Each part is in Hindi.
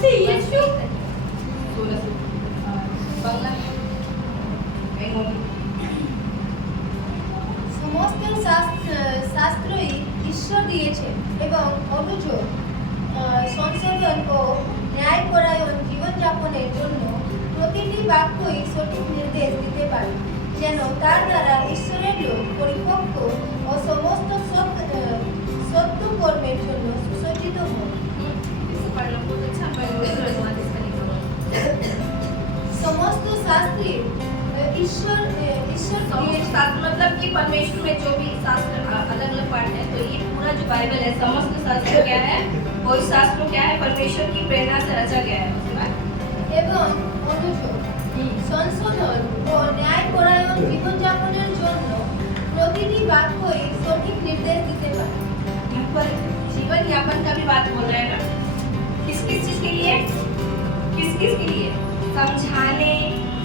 से ये क्यों বাংলা বেঙ্গলি সমস্ত শাস্ত্রই ঈশ্বর দিয়েছেন এবং অনুযোগ সংশোধন ও ন্যায়পরায়ণ জীবনযাপনের জন্য প্রতিটি বাক্যই সঠিক নির্দেশ দিতে পারে যেন তার দ্বারা ঈশ্বরের লোক পরিপক্ক ও সমস্ত সত্য কর্মের জন্য সুসজ্জিত হন। इससे पढ़ना बहुत अच्छा मैं इसका लिखा हुआ समस्त शास्त्री ईश्वर ईश्वर समस्त शास्त्र मतलब कि परमेश्वर में जो भी शास्त्र अलग अलग पार्ट है तो ये पूरा जो बाइबल है समस्त शास्त्र क्या है कोई शास्त्र क्या है परमेश्वर की प्रेरणा से रचा गया है उसके बाद এবং অনুযোগ সংশোধন ও ন্যায়পরায়ণ জীবনযাপনের জন্য প্রতিটি বাক্যই সঠিক নির্দেশ দিতে পারে। यहाँ पर जीवन यापन का भी बात बोल रहे हैं ना किस किस चीज के लिए के लिए समझाने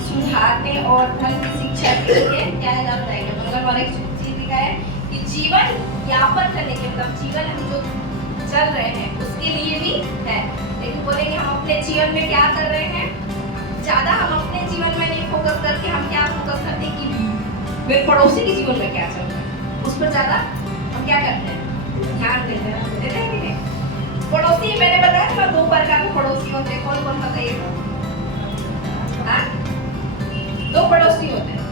सुधारने और धर्म की शिक्षा के लिए क्या नाम रहेगा मतलब और एक चीज लिखा है कि जीवन यापन करने के मतलब जीवन हम जो चल रहे हैं उसके लिए भी है लेकिन बोलेंगे हम अपने जीवन में क्या कर रहे हैं ज्यादा हम अपने जीवन में नहीं फोकस करके हम क्या फोकस करते हैं कि मेरे पड़ोसी के जीवन में क्या चल रहा है उस पर ज्यादा हम क्या करते हैं ध्यान देते हैं कि नहीं पड़ोसी मैंने बताया था दो प्रकार के पड़ोसी होते हैं कौन कौन बताइए हाँ दो पड़ोसी होते हैं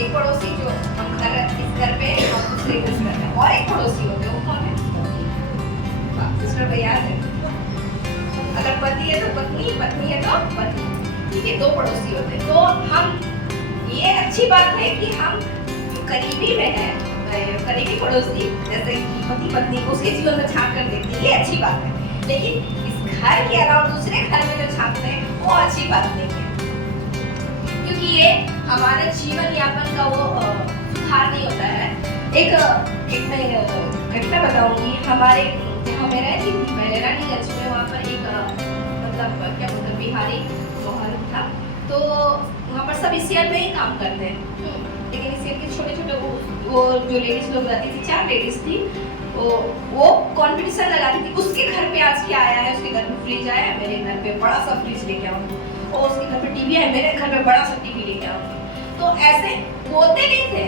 एक पड़ोसी जो हम घर इस घर पे और दूसरे इस घर पे और एक पड़ोसी होते हैं वो कौन है सिस्टर को याद है अगर पति है तो पत्नी पत्नी है तो पति ठीक है दो पड़ोसी होते हैं तो हम ये अच्छी बात है कि हम जो करीबी में है करीबी पड़ोसी जैसे कि पति पत्नी को उसके जीवन में झांक कर देते हैं ये अच्छी बात है लेकिन इस घर के अलावा दूसरे घर में जो झांकते हैं वो अच्छी बात नहीं है क्योंकि ये हमारे जीवन यापन का वो सुधार नहीं होता है एक मैं घटना बताऊंगी हमारे जहाँ मैं रहती थी पहले रानीगंज में वहाँ पर एक मतलब क्या बोलते हैं बिहारी मोहल्ला था तो वहाँ पर सब इसी में ही काम करते हैं लेकिन इसी के छोटे छोटे वो जो लेडीज लोग रहती थी 4 लेडीज थी वो कंपटीशन लगाती थी उसके घर पे आज क्या आया है उसके घर में फ्रिज आया है मेरे घर पे बड़ा सा फ्रिज लेके आऊंगी और उसके घर पे टीवी है मेरे घर पे बड़ा सा टीवी लेके आऊंगी तो ऐसे बोलते नहीं थे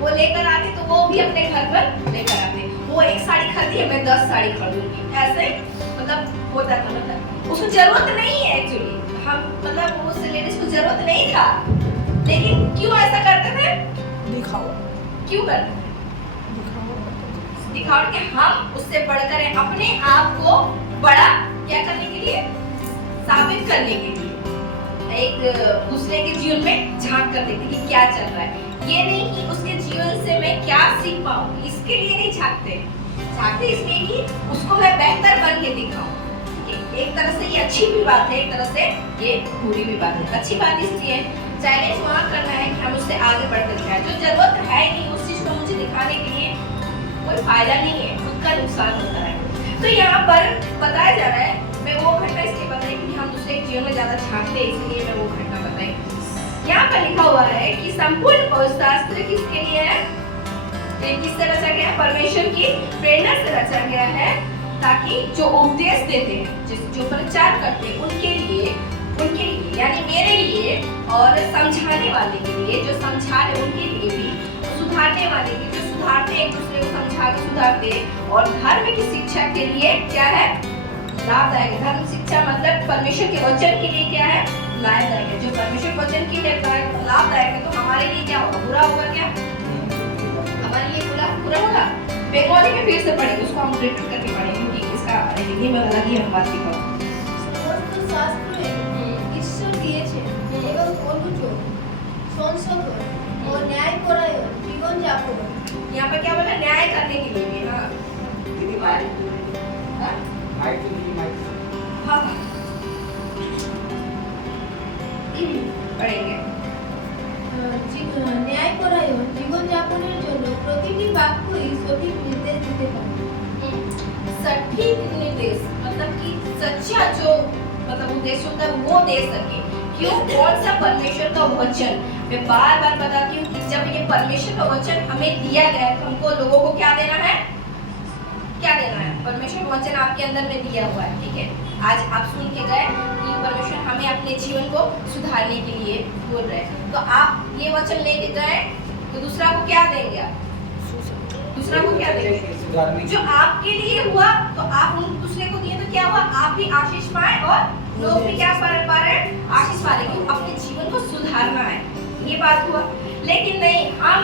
वो लेकर आते तो वो भी अपने घर पर लेकर आते वो एक साड़ी खरीदी है मैं 10 साड़ी खरीदूंगी ऐसे मतलब होता था मतलब उसको जरूरत नहीं है एक्चुअली हम मतलब उस लेडीज को जरूरत नहीं था लेकिन क्यों ऐसा करते थे दिखावा क्यों करते थे दिखावट के हम उससे बढ़कर हैं अपने आप को बड़ा क्या करने के लिए साबित करने के लिए एक दूसरे के जीवन में झांक कर देखते कि क्या चल रहा है ये नहीं कि उसके जीवन से मैं क्या सीख पाऊँ इसके लिए नहीं झांकते इसलिए कि उसको मैं बेहतर बन के दिखाऊं एक तरह से ये अच्छी भी बात है एक तरह से ये बुरी भी बात है अच्छी बात इसलिए चैलेंज वहाँ करना है कि हम उससे आगे बढ़ते जाए जो जरूरत है नहीं उस चीज को मुझे दिखाने के लिए कोई फायदा नहीं है खुद का नुकसान होता है तो यहाँ पर बताया जा रहा है मैं वो घटना इसलिए बताई कि हम दूसरे के जीवन में ज्यादा झांकते हैं इसलिए मैं वो घटना बताई यहाँ पर लिखा हुआ है कि संपूर्ण शास्त्र किसके लिए है किससे रचा गया है परमेश्वर की प्रेरणा से रचा गया है ताकि जो उपदेश देते हैं जो प्रचार करते हैं उनके लिए यानी मेरे लिए और समझाने वाले के लिए जो समझा रहे उनके लिए भी सुधारने वाले के जो सुधारते एक दूसरे को समझा कर सुधारते और धर्म की शिक्षा के लिए क्या है लाभदायक धर्म शिक्षा मतलब परमेश्वर के वचन के लिए क्या है लाभदायक है जो परमेश्वर वचन के लिए लाभदायक है तो हमारे लिए क्या होगा बुरा होगा क्या हमारे लिए बुरा होगा बंगाली में फिर से पढ़ेंगे उसको हम रिपीट करके पढ़ेंगे क्योंकि इसका हिंदी में अलग ही हम बात की সমস্ত শাস্ত্রে ঈশ্বর দিয়েছেন এবং অনুযোগ সংশোধন ও ন্যায়পরায়ণ জীবনযাপন यहाँ पर क्या बोला न्याय करने के लिए भी हाँ हाँ पढ़ेंगे ন্যায়পরায়ণ জীবনযাপনের জন্য প্রতিটি বাক্যই সঠিক নির্দেশ দিতে পারে सटीक निर्देश मतलब कि सच्चा जो मतलब उद्देश्य होता है वो दे सके क्यों कौन सा परमेश्वर का वचन मैं बार बार बताती हूँ कि जब ये परमेश्वर का वचन हमें दिया गया है तो हमको लोगों को क्या देना है परमेश्वर का वचन आपके अंदर में दिया हुआ है ठीक है आज आप सुन के गए अपने जीवन को सुधारने के लिए बोल रहे हैं। तो आप ये वचन लेके गए तो दूसरा को क्या देंगे आप? दूसरा को क्या देंगे? जो आपके लिए हुआ तो आप उन दूसरे को दिए तो क्या हुआ? आप भी आशीष पाए और लोग भी क्या पा रहे हैं? आशीष पा रहे हैं। क्यों? अपने जीवन को सुधारना है, ये बात हुआ। लेकिन नहीं, हम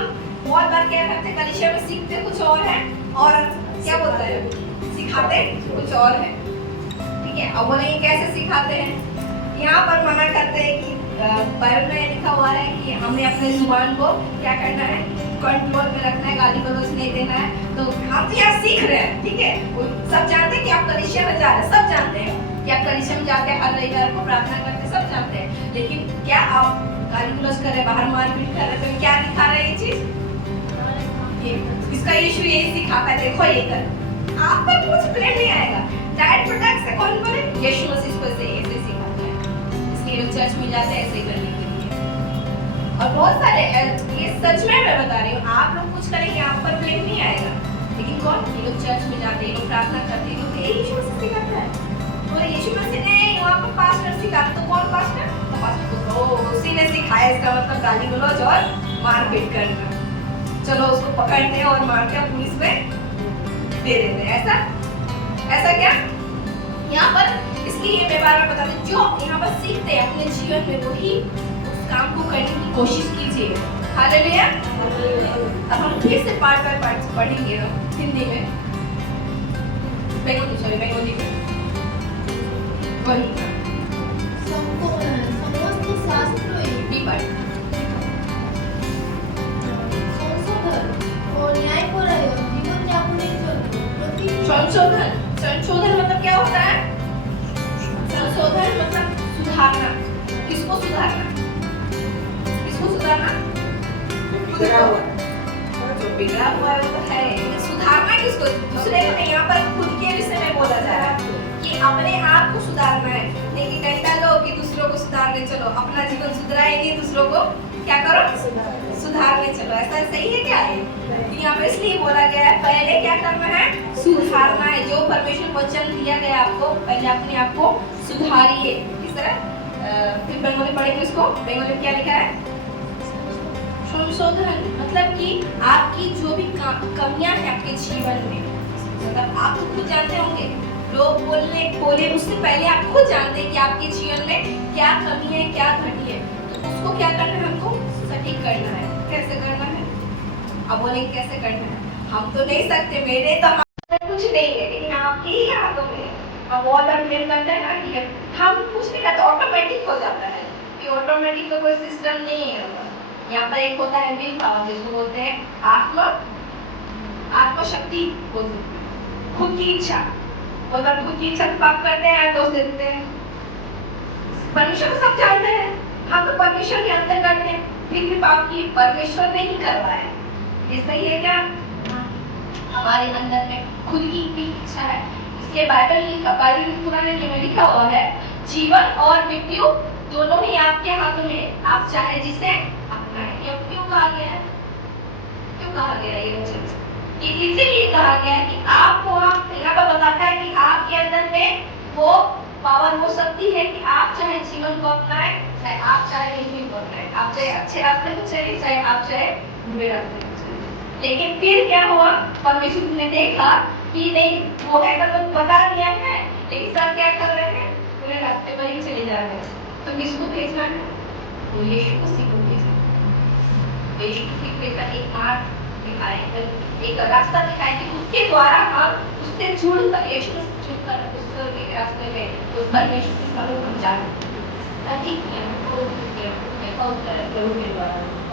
बहुत बार क्या करते हैं, कलीसिया में सीखते कुछ और है और क्या बोलते हैं, सिखाते कुछ और है। ठीक है, अब बोलेंगे कैसे सिखाते हैं? यहाँ पर मना करते हैं कि बाइबल में लिखा हुआ है कि हमें अपने जुबान को क्या करना है, कंट्रोल में रखना है, गाली गलौज नहीं देना है। तो हम तो यहाँ सीख रहे हैं, ठीक है, सब जानते हैं कि आप कलीसिया में जा रहे हैं, सब जानते हैं कि आप कलीसिया में जाते हैं, हर रविवार को प्रार्थना करते हैं, सब जानते हैं। लेकिन क्या आप गाली गलौज कर रहे हैं, बाहर मारपीट कर रहे हैं, तो क्या दिखा रहे हैं ये चीज? इसका यीशु यही सिखाता है, देखो ये कर, आप पर कुछ ब्लेम नहीं आएगा। डाइट प्रोडक्ट से कौन बोले? यीशु मसीह को ऐसे सिखाता है, इसलिए लोग चर्च में जाते हैं ऐसे करने के लिए। और बहुत सारे, ये सच में मैं बता रही हूँ, आप लोग कुछ करेंगे आप पर ब्लेम नहीं आएगा, लेकिन कौन? ये लोग चर्च में जाते हैं, लोग प्रार्थना करते हैं, लोग यीशु मसीह सिखाता है। और यीशु मसीह नहीं, वहाँ पर पास्टर सिखाता, तो कौन पास्टर? तो पास्टर को उसी ने सिखाया, इसका मतलब गाली गलौज और मारपीट करना। चलो उसको पकड़ते हैं और मार के पुलिस में दे देते हैं, ऐसा क्या? यहाँ पर इसलिए मैं बार बार बताती हूँ, जो यहाँ पर सीखते हैं अपने जीवन में वही उस काम को करने की कोशिश कीजिए। हालेलुया। अब हम फिर से पार्ट बाय पार्ट पढ़ेंगे हिंदी में, बेंगोली में वही समस्त शास्त्रों भी पढ़ संशोधन मतलब क्या होता है? संशोधन मतलब सुधारना। किसको सुधारना? किसको सुधारना? जो बिगड़ा हुआ है वो तो है, सुधारना किसको? दूसरे को नहीं। यहाँ पर खुद के विषय में बोला जा रहा है कि अपने आप को सुधारना है, नहीं कि कहता लोग कि दूसरों को सुधारने चलो, अपना जीवन सुधराए नहीं, दूसरों को क्या करो? सुधारने चलो। ऐसा सही है क्या? यहाँ पर इसलिए बोला गया है पहले क्या करना है? सुधारना है। जो परमेश्वर वचन दिया गया आपको, पहले अपने आप को सुधारिए। किस तरह? फिर बेंगोली पढ़ेंगे इसको। बेंगोली में क्या लिखा है? संशोधन मतलब कि आपकी जो भी कमियां हैं आपके जीवन में, मतलब आप तो खुद जानते होंगे, लोग बोले उससे पहले आप खुद जानते हैं कि आपके जीवन में क्या कमी है, क्या घटी है। तो उसको क्या करना है? हमको सटीक करना है। कैसे करना है? अब बोलेंगे कैसे करना है? हम तो नहीं सकते, मेरे तो कुछ नहीं है, लेकिन आपके ही हाथों में। हम ऑर्डर मेल करते हैं ना कि हम कुछ नहीं करते, ऑटोमेटिक हो जाता है। कि ऑटोमेटिक का कोई सिस्टम नहीं है। यहाँ पर एक होता है विल पावर, जिसको बोलते हैं आत्मा शक्ति, खुद की इच्छा। अगर खुद की इच्छा पाप करते हैं तो देते हैं। परमेश्वर को सब जानते हैं, हम तो परमेश्वर के अंदर करते हैं, फिर भी पाप की परमेश्वर ने ही करवाया। ये सही है क्या? हमारे अंदर में खुद की इच्छा है। इसके बाइबल पुराने में लिखा हुआ है, जीवन और मृत्यु दोनों ही आपके हाथों में, आप चाहे जिसे अपनाएं। ये क्यों कहा गया है? क्यों कहा गया है ये इसीलिए कहा गया है कि आपको, आप यहाँ पर बताता है कि आपके अंदर में वो पावर हो सकती है कि आप चाहे जीवन को अपनाएं, चाहे आप चाहे मृत्यु को अपनाएं, आप चाहे अच्छे रास्ते को चलिए, चाहे आप चाहे बुरे रास्ते को चलिए। लेकिन फिर क्या हुआ? परमेश्वर ने देखा कि नहीं, वो ऐसा तो बता दिया है, लेकिन सब क्या कर रहे हैं? पूरे रास्ते पर ही चले जा रहे हैं। तो किसको भेजना है? तो यीशु मसीह को भेजना है। यीशु मसीह को एक मार्ग दिखाए, एक रास्ता दिखाए कि उसके द्वारा हम उससे जुड़कर, यीशु से जुड़कर उसके रास्ते में उस परमेश्वर के साथ हम जाए। ठीक है,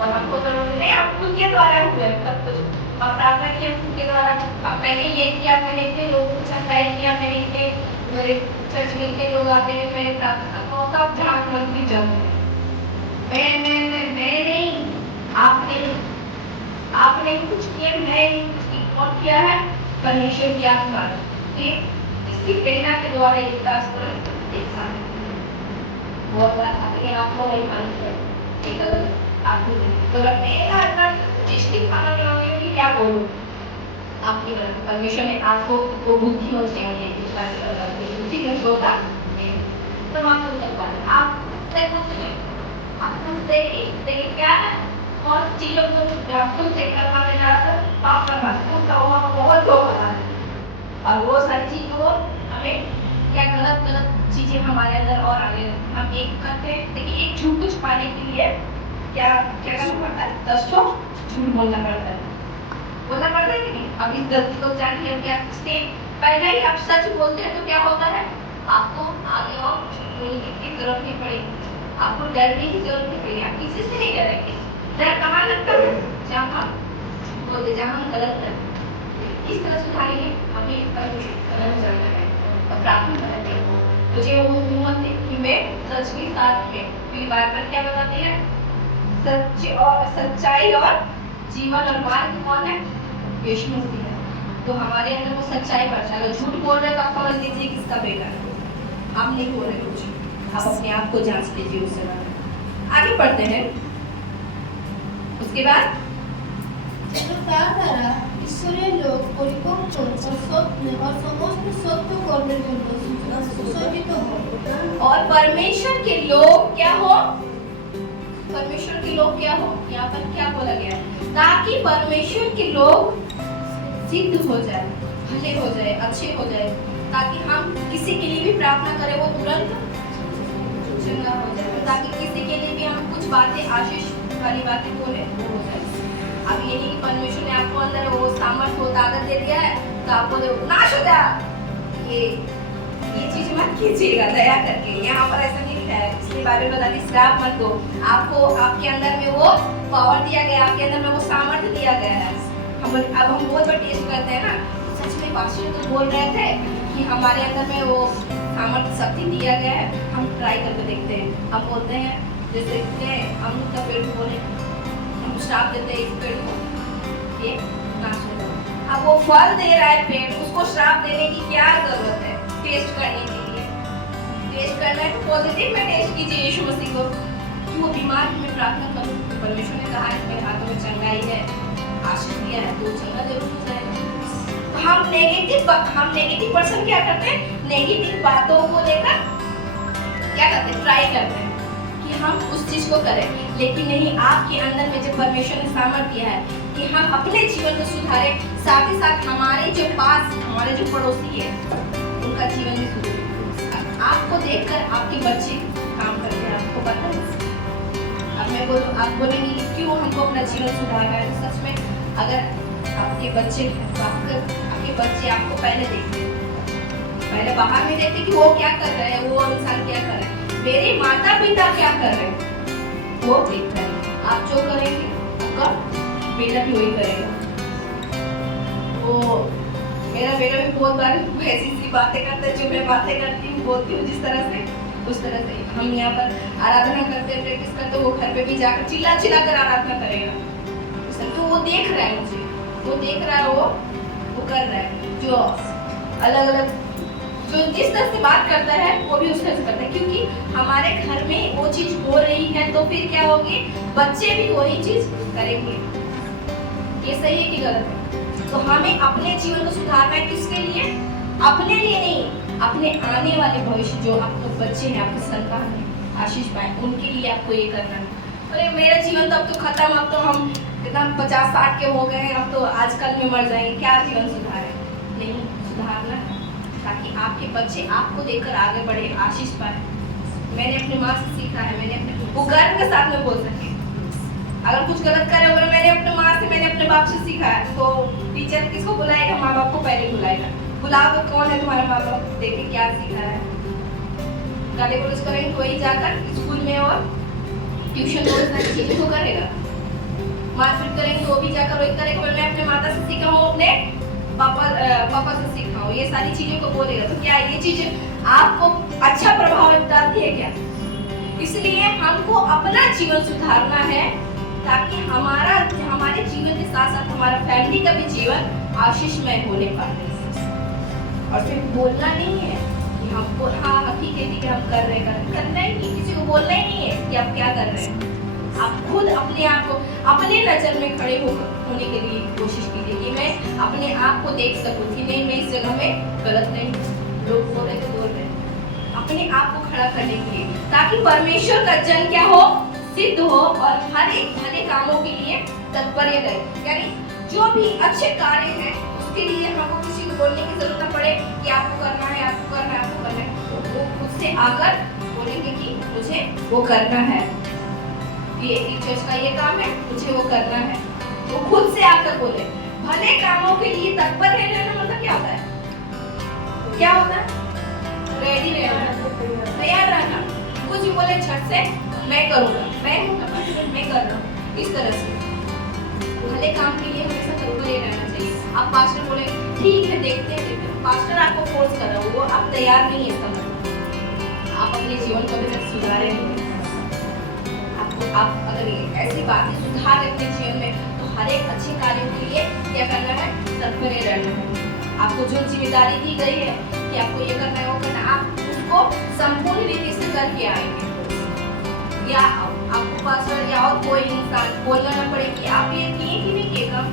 और हमको जरूरत नहीं, आप खुद के द्वारा हुए सब कुछ। आप प्रार्थना किया खुद के द्वारा, अब मैंने ये किया, मैंने इतने लोगों को सत्याय किया, मैंने इतने मेरे चर्च में के लोग आते हैं, मैंने प्रार्थना को सब ध्यान मंत्री जब मैं नहीं, आपने कुछ किया, मैं कौन किया है? परमेश्वर की आत्मा। इसकी प्रेरणा के द्वारा ये रास्ता देखा है। बहुत बार अपने आप को नहीं मानते, आपको तो मेरा अंदर डिस्ट्रिक्ट खाना बनाने की क्या बोलूं? आपकी परमेश्वर ने आपको वो बुद्धि हो चाहिए, बुद्धि का होता तो आप कर पाते। आप देखिए क्या है और चीजों को खुद से करवाने जाकर पाप करवाते हैं, उनका वहाँ बहुत लोग बना है और वो सारी चीजों को हमें क्या गलत गलत चीजें हमारे अंदर और आगे हम एक करते हैं। देखिए एक झूठ को छुपाने के लिए क्या क्या करना पड़ता है, 10 झूठ बोलना पड़ता है कि नहीं। अब इस गलती को जान लिया क्या पहले ही आप सच बोलते हैं तो क्या होता है, आपको आगे और बोलने की जरूरत नहीं पड़ेगी, आपको डरने की जरूरत नहीं पड़ेगी, आप किसी से नहीं डरेंगे। डर कहाँ लगता है, जहाँ हम बोलते जहाँ हम गलत करते इस तरह सुधारेंगे हमें गलत चलना है और प्रार्थना करेंगे। मुझे वो हिम्मत है कि मैं सच के साथ में मेरी बाइबल क्या बताती है, सच और सच्चाई और जीवन और मार्ग कौन है, यीशु मसीह है। तो हमारे अंदर वो सच्चाई पर अगर झूठ बोल रहे तो आप समझ लीजिए किसका बेकार है, आप नहीं बोल रहे कुछ, आप अपने आप को जांच लीजिए उससे बाहर। आगे पढ़ते हैं उसके बाद তারা ঈশ্বরের লোক পরিপক্ক और समस्त सत्य কর্মের জন্য সুসজ্জিত হয়। और परमेश्वर के लोग क्या हो, परमेश्वर के लोग क्या हो, यहाँ पर क्या बोला गया है, ताकि परमेश्वर के लोग सिद्ध हो जाए, भले हो जाए, अच्छे हो जाए, ताकि हम किसी के लिए भी प्रार्थना करें वो तुरंत चंगा हो जाए, ताकि किसी के लिए भी हम कुछ बातें आशीष वाली बातें बोले वो हो जाए। अब ये नहीं कि परमेश्वर ने आपको अंदर वो सामर्थ हो ताकत दे दिया है तो आपको नाश हो जा, ये चीज मत कीजिएगा दया करके, यहाँ पर ऐसा नहीं लिखा है। इसलिए बाइबल बताती है श्राप मत दो, आपको आपके अंदर में वो पावर दिया गया, आपके अंदर में वो सामर्थ्य दिया गया है। अब हम बहुत बार टेस्ट करते हैं ना, सच में पास्टर तो बोल रहे थे कि हमारे अंदर में वो सामर्थ्य शक्ति दिया गया है, हम ट्राई करके देखते हैं। हम बोलते हैं जैसे अमरूद का पेड़ को बोले हम श्राप देते हैं इस पेड़ को ये नाश हो जाए, अब वो फल दे रहा है पेड़, उसको श्राप देने की क्या जरूरत है, टेस्ट करने के लिए टेस्ट करना है तो पॉजिटिव में टेस्ट कीजिए यीशु मसीह को कि वो बीमार में प्रार्थना करूं, परमेश्वर ने कहा है मेरे हाथों में चंगाई है, आशीष दिया है तो चंगा जरूर हो जाएगा। हम नेगेटिव पर्सन क्या करते हैं, नेगेटिव बातों को लेकर क्या करते हैं, ट्राई करते हैं कि हम उस चीज को करें, लेकिन नहीं, आपके अंदर में जब परमेश्वर ने सामर्थ्य दिया है कि हम अपने जीवन को सुधारें, साथ ही साथ हमारे जो पास हमारे जो पड़ोसी है उनका जीवन भी सुधरे। आपको देखकर आपके बच्चे काम करते हैं, आपको पता है। अब मैं बोलूं, आप बोलेंगे क्यों हमको अपना जीवन सुधारना है, तो सच में अगर आपके बच्चे हैं तो आपके बच्चे आपको पहले देखते हैं, पहले बाहर में देखते कि वो क्या कर रहे हैं, वो इंसान क्या कर रहे हैं, मेरे माता पिता क्या कर रहे हैं वो देखते हैं। आप जो करेंगे आपका बेटा भी वही करेगा। वो मेरा बेटा भी बहुत बार ऐसी सी बातें करता है जो मैं बातें करती हूँ बोलती हूँ जिस तरह से, उस तरह से हम यहाँ पर आराधना करते प्रैक्टिस करते, वो घर पे भी जाकर चिल्ला चिल्ला कर आराधना करेगा। तो वो देख रहा है मुझे, वो देख रहा है, वो कर रहा है, जो अलग अलग जो जिस तरह से बात करता है वो भी उस तरह से करता है, क्योंकि हमारे घर में वो चीज हो रही है तो फिर क्या होगी, बच्चे भी वही चीज करेंगे। ये सही है कि गलत है? तो हमें अपने जीवन को सुधारना है, किसके लिए, अपने लिए नहीं, अपने आने वाले भविष्य जो आपके बच्चे हैं, आपके संतान हैं, आशीष पाए, उनके लिए आपको ये करना है। अरे मेरा जीवन तो अब तो खत्म, अब तो हम एकदम 50-60 के हो गए हैं, अब तो आजकल में मर जाएंगे, क्या जीवन सुधारे? नहीं, सुधारना है ताकि आपके बच्चे आपको देखकर आगे बढ़े, आशीष पाए। मैंने अपनी माँ से सीखा है, मैंने अपने वो गर्व के साथ में बोल सके, अगर कुछ गलत करे अगर मैंने अपने माँ से, मैंने अपने बाप से सीखा है, तो टीचर किसको बुलाएगा, माँ बाप को पहले बुलाएगा। बुलाओ कौन है तुम्हारा माँ बाप, देखे क्या सीखा है। गाली गलौज करेंगे कोई जाकर स्कूल में और ट्यूशन में सारी चीजों को करेगा, मारपीट करेंगे वो भी जाकर वही करेगा। मैं अपने माता से सीखा हूँ, अपने पापा से सीखा हूँ, ये सारी चीजों को बोलेगा तो क्या ये चीज आपको अच्छा प्रभाव डालती है क्या? इसलिए हमको अपना जीवन सुधारना है ताकि हमारे जीवन के साथ साथ हमारा फैमिली का भी जीवन आशीषमय होने पाए। और फिर बोलना नहीं है कि हमको हाँ हकीकत हम कर रहे हैं, करना ही नहीं, किसी को बोलना ही नहीं है कि आप क्या कर रहे हैं। आप खुद अपने आप को अपने नजर में खड़े होने के लिए कोशिश कीजिए कि मैं अपने आप को देख सकूं कि नहीं मैं इस जगह में गलत नहीं, लोग बोल रहे तो बोल रहे, अपने आप को खड़ा करने के लिए, ताकि परमेश्वर का जन क्या हो, सिद्ध हो और हर एक भले कामों के लिए तत्पर रहे। यानी जो भी अच्छे कार्य हैं उसके लिए हमको किसी को बोलने की जरूरत न पड़े कि आपको करना है, आपको करना है, आपको करना है, तो वो खुद से आकर बोलेंगे कि मुझे वो करना है, ये चर्च का ये काम है, मुझे वो करना है। वो खुद से आकर बोले। भले कामों के लिए तत्पर रहना मतलब क्या होता है? क्या होता है? रेडी रहना, तैयार रहना। कुछ भी बोले झट से मैं करूँगा, मैं कर रहा हूँ, इस तरह से। भले काम के लिए हमेशा तत्पर रहना चाहिए। आप पास्टर बोले ठीक है देखते हैं, पास्टर आपको फोर्स कर रहा है, वो आप तैयार नहीं है समझ, आप अपने जीवन को अभी तक सुधारे नहीं। आपको आप अगर ऐसी बातें सुधार अपने जीवन में, तो हर एक अच्छे कार्यों के लिए क्या करना है, तत्पर रहना है। आपको जो जिम्मेदारी दी गई है कि आपको ये करना है, वो करना है, आप उसको संपूर्ण रीति से करके आएंगे। या आपको पास्टर या और कोई इंसान बोलना न पड़े कि आप ये किए कि नहीं किए काम,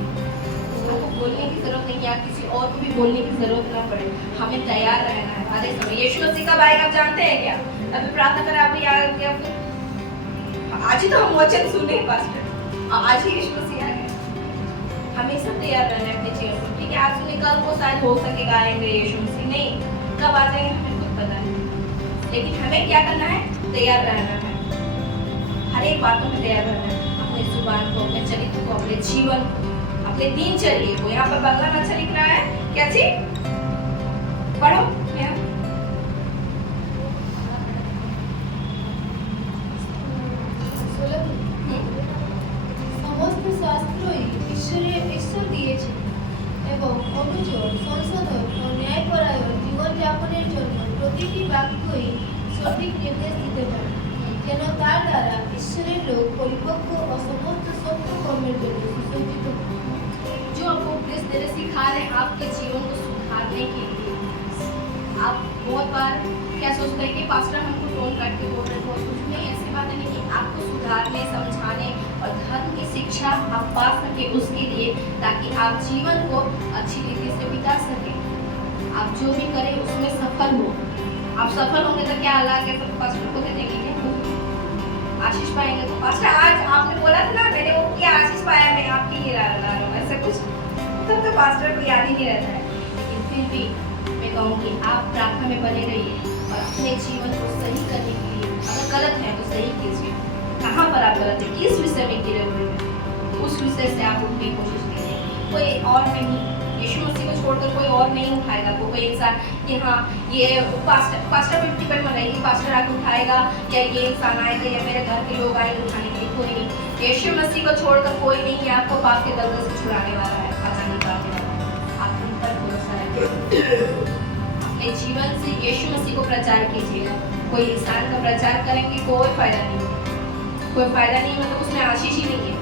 आपको बोलने की जरूरत नहीं, या किसी और को भी बोलने की जरूरत ना पड़े। हमें तैयार रहना है हर एक समय। यीशु मसीह कब आएगा आप जानते हैं क्या? अभी प्रार्थना करें आप भी आ गया, आज ही तो हम वचन सुने पास्टर, आज ही यीशु मसीह आ गए। हमेशा तैयार रहना है अपने जीवन में, ठीक है? आज सुने कल को शायद हो सकेगा आएंगे यीशु मसीह, नहीं कब आ जाएंगे हमें खुद पता है, लेकिन हमें क्या करना है, तैयार रहना है। हर एक बातों में तैयार रहना है, अपने जुबान को, अपने चरित्र को, अपने जीवन को, अपने दिनचर्या को। यहाँ पर बांग्ला में अच्छा लिख रहा है, क्या चीज पढ़ो यहाँ। সমস্ত শাস্ত্রই ঈশ্বর দিয়েছেন এবং অনুচর সংশোধন ও ন্যায়পরায়ণ জীবনযাপনের জন্য প্রতিটি বাক্যই সঠিক নির্দেশ দিতে পারে, যেন তার দ্বারা ঈশ্বরের লোক পরিপক্ক ও সমস্ত সত্য কর্মের জন্য সুসজ্জিত হয়। जो आपको उपदेश दे रहे सिखा रहे हैं आपके जीवन को सुधारने के लिए। आप बहुत बार क्या सोचते हैं कि पास्टर हमको टोन काट के बोल रहे, बहुत कुछ नहीं, ऐसी बात नहीं कि आपको सुधारने, समझाने और धर्म की शिक्षा आप पा सके उसके लिए, ताकि आप जीवन को अच्छी रीति से बिता सके। आप जो भी करें उसमें सफल हो। आप सफल होंगे तो क्या अल्लाह के सब पास्टर को दे देंगे, आशीष पाएंगे। तो पास्टर आज आपने बोला था ना, मैंने वो किया, आशीष पाया, मैं आपके लिए ला रहा हूँ, ऐसा कुछ तब तो पास्टर को याद ही नहीं रहता है। लेकिन फिर भी मैं कहूँगी आप प्रार्थना में बने रहिए और अपने जीवन को सही करने के लिए, अगर गलत है तो सही कीजिए। कहाँ पर आप गलत है, किस विषय में गिरे हुए हैं, उस विषय से आप उठने की कोशिश कीजिए। कोई और नहीं, यीशु मसीह को छोड़कर कोई और नहीं उठाएगा। कोई इंसान कि हाँ ये पास्टर पे डिपेंड मत रहिए, पास्टर आके उठाएगा या ये इंसान आएगा या मेरे घर के लोग आएंगे उठाने के लिए, कोई नहीं। यीशु मसीह को छोड़कर कोई नहीं आपको पाप के दलदल से छुड़ाने वाला है, आगे निकालने वाला है। आप उन पर भरोसा रखिए, अपने जीवन से यीशु मसीह को प्रचार कीजिए। कोई इंसान का प्रचार करेंगे कोई फायदा नहीं, कोई फायदा नहीं, मतलब उसमें आशीष ही नहीं है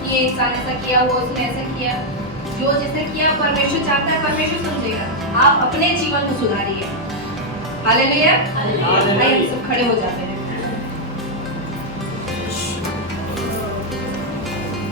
कि ये इंसान ऐसा किया, वो उसने ऐसा किया। जो जिसने किया परमेश्वर चाहता है, परमेश्वर समझेगा। आप अपने जीवन को सुधारिए। हालेलुया। आइए हम सब खड़े हो जाते हैं।